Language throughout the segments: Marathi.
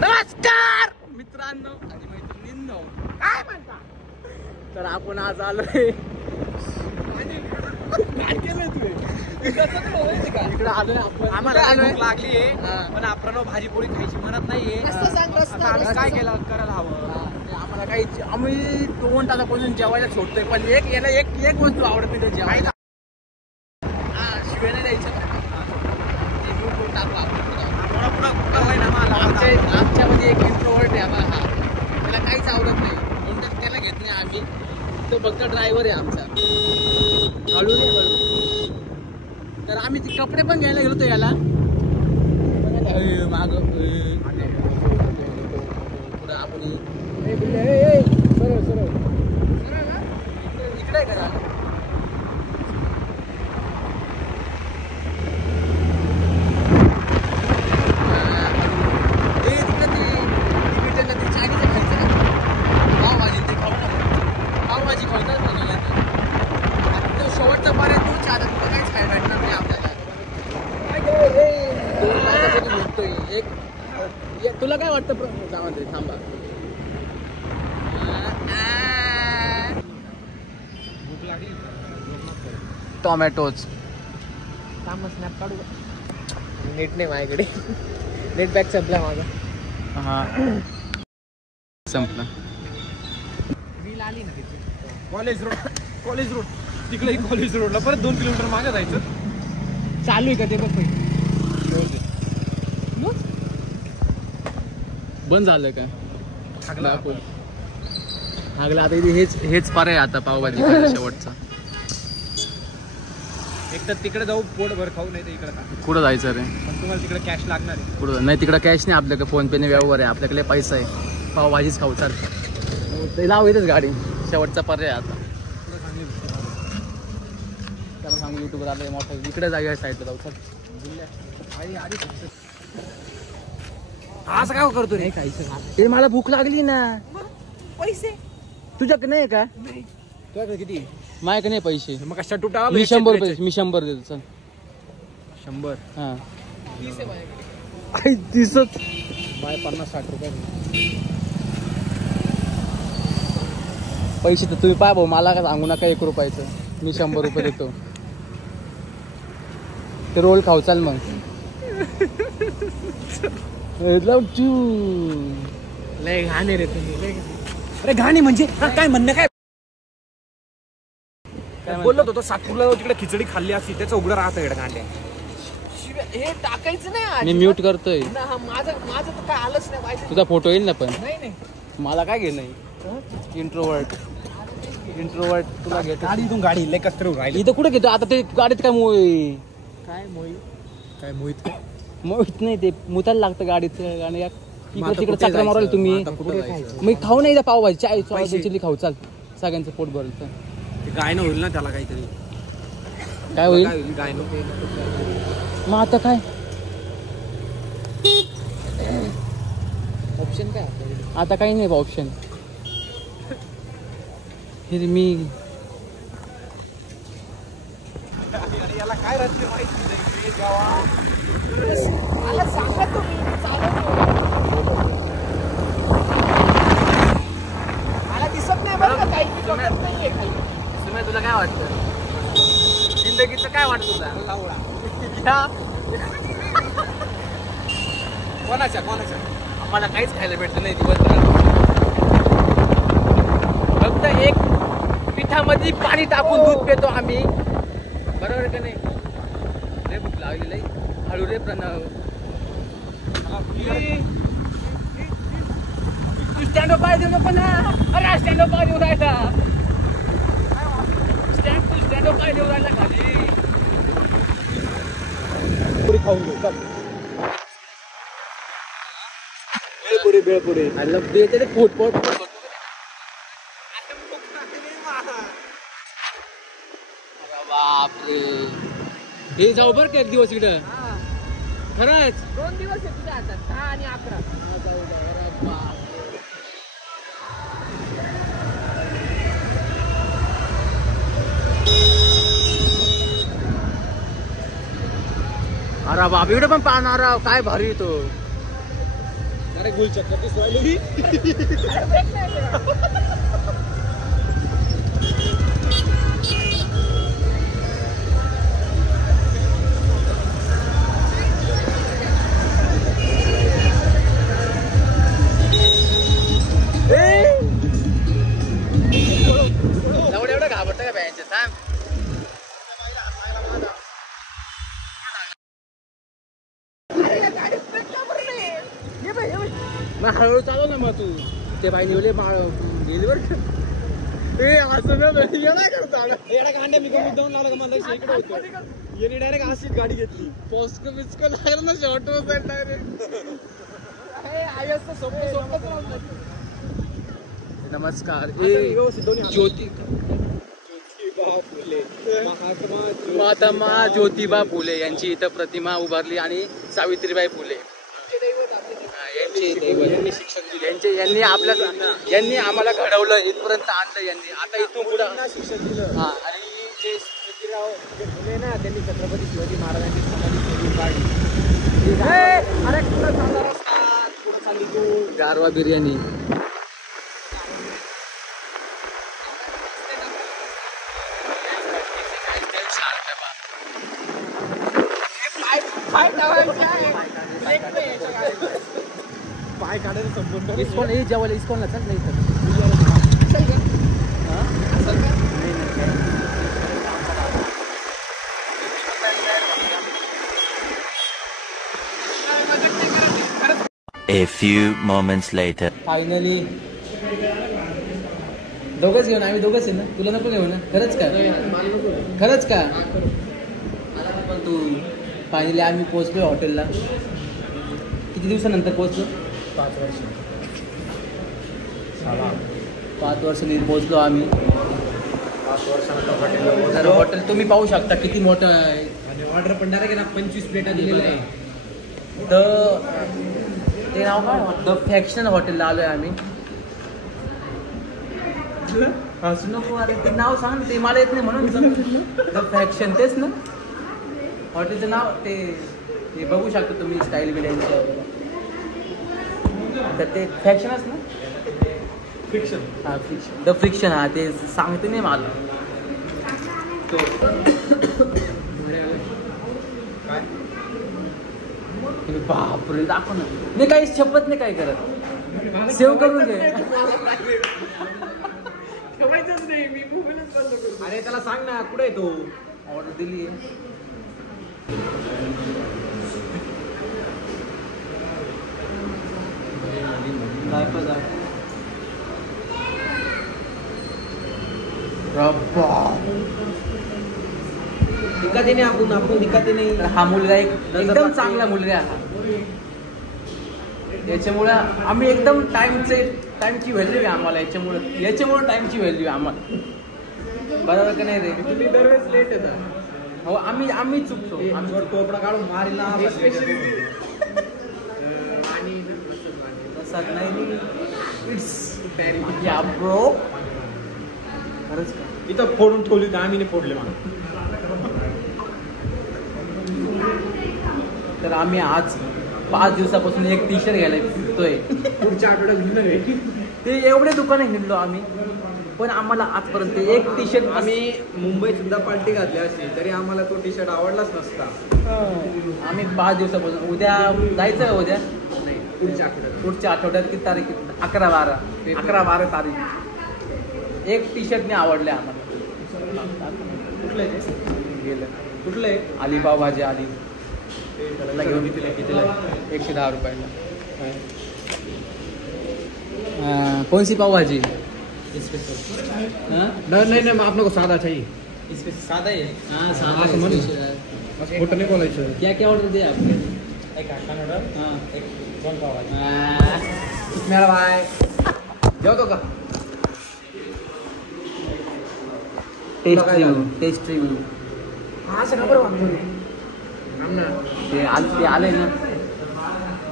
नमस्कार मित्रांनो आणि मैत्रिणींनो, काय म्हणता? तर आपण आज आलोय काय केलंय तू इकडे आलोय आपण. आम्हाला भूक लागली आहे पण आपण भाजी पोळी खायची म्हणत नाहीये. काय केलं करायला हवं आम्हाला काही. आम्ही 2 तासापासून जेवायला शोधतोय पण याला एक वस्तू आवडत नाही जेवायला. शिवाय नाही द्यायचं. आमच्या मध्ये एक इंट्रोवर्ट आहे आम्हाला. हा त्याला काहीच आवडत नाही म्हणून त्याला घेत नाही आम्ही. तो फक्त ड्रायव्हर आहे आमचा. हळू रे हळू. तर आम्ही ते कपडे पण घ्यायला गेलो याला माग पुढे आपण इकडे करा. शेवटचा पर्यंत तुमच्या आता तुला काहीच खायला भेटणार नाही आपल्याला. तुला काय वाटतं? थांबा. टोमॅटोज स्नॅप काढू. नेट नाही माझ्याकडे. नेट पॅक संपला माझा. हा संपला. रील आली ना तिथे. कॉलेज रोड तिकडे कॉलेज रोडला परत 2 किलोमीटर मागे जायचं. चालू आहे का ते बघ. बंद झालं का? हागला आता इथे हेच फार आहे आता पावभाजी शेवटचा. एक तर तिकडे जाऊ पोटभर खाऊ, नाही तर इकडे. कुठं जायचं रे? पण तुम्हाला तिकडे कॅश लागणार आहे. कुठं नाही? तिकडे कॅश नाही आपल्याकडे. फोन पे ने व्यवहार आहे. आपल्याकडे पैसा आहे. पावभाजीच खाऊ. चाल ते लाव इथेच गाडी. शेवटचा पर्याय आता. त्याला सांगू युट्यूबवर आलं मोठं. इकडे जाऊया साईडला जाऊ. चल असं काय करतो रे? ते मला भूक लागली ना. पैसे तुझ्याकडे नाही का? तुझ्याकडे किती? माझ्याकडे नाही पैसे. मग कशा तुटा? मी 100 रुपये. मी 100 देतो. चल 100. हा 30 बाय 50-60 रुपये पैसे तर तुम्ही पाय भाऊ. मला काय सांगू नका 1 रुपयाचं. मी 100 रुपये देतो. ते रोल खाऊ. चाल मग. लय घाणे रे तुम्ही. अरे घाणे म्हणजे काय म्हणणं? काय बोललो होतो? सातपूरला तिकडे खिचडी खाल्ली असती त्याचं उघडं राहतं इकडे गांड्या. हे टाकायचं नाही. मी म्यूट करतोय. माझं तर काय आलंच नाही पाहिजे. तुझा फोटो येईल ना पण. नाही मला काय घे नाही. इंट्रोवर्ट तुला घेतो. गाडीतून गाडी लय कस्तर राहिली. इथं कुठे घेतो आता? ते गाडीत काय मोहित नाही. ते मुतायला लागतं गाडीत. आणि इकडे तिकडे चक्र मारवलं तुम्ही. मग खाऊ नाही पावभाजी. चाय चिल्ली खाऊ. चाल सगळ्यांचं पोट भरलं. गायनं होईल ना त्याला काहीतरी. काय होईल? गायनं. मग आता काय ऑप्शन? काय आता? काही नाही ऑप्शन. हे मी याला काय राहते माहिती सांगा तुम्ही. मला दिसत नाही बरं का काही. तुला काय वाटतं जिंदगीचं? काय वाटतं तुला? कोणाच्या आम्हाला काहीच खायला भेटलं नाही दिवसभरात. फक्त एक पिठामध्ये पाणी टाकून दूध पितो आम्ही. बरोबर का नाही? लय भूक लागली. लय हळू रे प्रणव. तू स्टँड अप पाहिजे नको ना. अरे स्टँड अप पाहिजे राहायचा. स्टँड अप पाहिजे राहायला खाली. पुरी खाऊन घेऊ. बेळपुरी देते पोट. बापरे. हे जाऊ बरं का एक दिवस इकडं. खरंच 2 दिवस आहे तुझ्या हातात. 10 आणि 11. अरे बाप इकडे पण पाहणार. काय भारी तो. अरे गुलचक्कर ती सोयली एवढं घाबरतं का बँच थांब मग हळूहळू चालव ना मग तू ते बाई निवले गेलीवर असं नाही करतो एवढा कांड्या मी कमी दोन लावला मला इकडे होतो येणे डायरेक्ट अशीच गाडी घेतली पोस्को बिस्को लागलं ना शॉर्ट वर डायरेक्ट नमस्कार ज्योती महात्मा ज्योतिबा फुले यांची इथं प्रतिमा उभारली आणि सावित्रीबाई फुले यांनी आपल्या यांनी आम्हाला घडवलं इथपर्यंत आणलं यांनी आता इथून पुढं शिक्षण दिलं हा आणि जे ज्योतिराव फुले ना त्यांनी छत्रपती शिवाजी महाराजांची समाधी काढली अरे कुठं सांगितलं गारवा बिर्याणी पाय काढायला संपूर्ण इस्कॉन हे जेवायला इस्कॉनला चल नाही A few moments later. Finally दोघंच घेऊन आम्ही दोघंच आहे ना तुला नको घेऊ ना खरंच का खरंच का पण तू फायनली आम्ही पोहोचलो हॉटेलला किती दिवसानंतर पोहोचलो 5 वर्ष 5 वर्षांनी पोहोचलो आम्ही 5 वर्षानंतर तर हॉटेल तुम्ही पाहू शकता किती मोठं आहे आणि ऑर्डर पण डायरेक्ट ना 25 प्लेटा दिलेलं आहे ते नाव काय द फॅक्शन हॉटेलला आलोय आम्ही हसू नको अरे ते नाव सांग ते मला येत नाही म्हणून द फॅक्शन तेच ना हॉटेलचं नाव ते बघू शकता तुम्ही स्टाईल बिल्यांच्या तर ते फॅक्शनच ना फ्रिक्शन हा फ्रिक्शन द फ्रिक्शन हा ते सांगते नाही मला काय बापरे दाखव ना नाही काही शपथ नाही काय करत सेव्ह करून घे अरे त्याला सांग ना कुठे आहे तो ऑर्डर दिली दिखाते नाही आपण दिखाते नाही हा मुलगा एकदम चांगला मुलगा आहे याच्यामुळे आम्ही एकदम टाइमची व्हॅल्यू आहे आम्हाला याच्यामुळे टाइमची व्हॅल्यू आहे आम्हाला बरोबर का नाही रे तुम्ही दरवेळेस लेट येतात हो आम्ही चुकतो आमच्यावर टोपडा काढून मारीला आणि तसा नाही इट्स या ब्रो खरंच का इथं फोडून ठेवली तर आम्ही नाही फोडले मला तर आम्ही आज 5 दिवसापासून एक टी शर्ट घ्यायला फिरतोय पुढच्या आठवड्यात घेणार आहे ते एवढे दुकाने हिंडलो आम्ही पण आम्हाला आजपर्यंत एक टी शर्ट आम्ही मुंबईत सुद्धा पार्टी घातली असली तरी आम्हाला तो टी शर्ट आवडलाच नसता आम्ही 5 दिवसापासून उद्या जायचं का उद्या नाही पुढच्या आठवड्यात किती तारीख 11-12 तारीख एक टी शर्ट नाही आवडले आम्हाला कुठलं गेलं कुठलं आहे अलिबाग भाजी आली घेऊन कितीला 110 रुपयाला कौन सी पाव भाजी नहीं मैं आप लोग को सादा चाहिए इसमें सादा है हाँ सादा मोटा नहीं बोलायचं क्या क्या ऑर्डर दिया आपने एक आटा नूडल हाँ एक 2 पाव भाजी मेरा भाई जेवतो का टेस्ट रिव्ह्यू हा सगळं बरोबर ते आले ना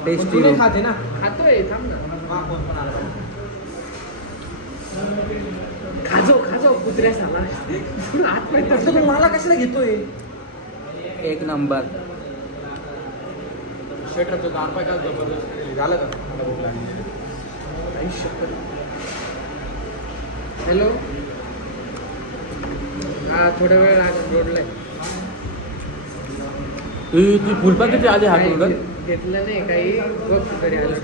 टेस्ट रिव्ह्यू खाते ना खातोय थांब ना खाजो कुत्र्या साला हात पाय तसं मला कशाला घेतोय एक नंबर शेटाचं दार पाय का जबरदस्त झालं का हॅलो, हा थोडा वेळ जोडलाय. तू फुलपात्याची आधी हात घेतलं नाही काही बघ तरी आलं.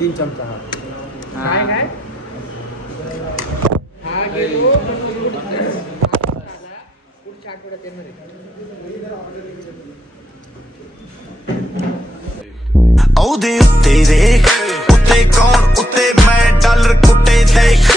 3 चमचा काय काय हा गेलो पुढच्या आठवड्यात येणार आहे. ਉਹਦੇ ਉੱਤੇ ਦੇਖ ਉੱਤੇ ਕੌਣ ਉੱਤੇ ਮੈਂ ਡਾਲਰ ਕੁੱਟੇ ਦੇਖ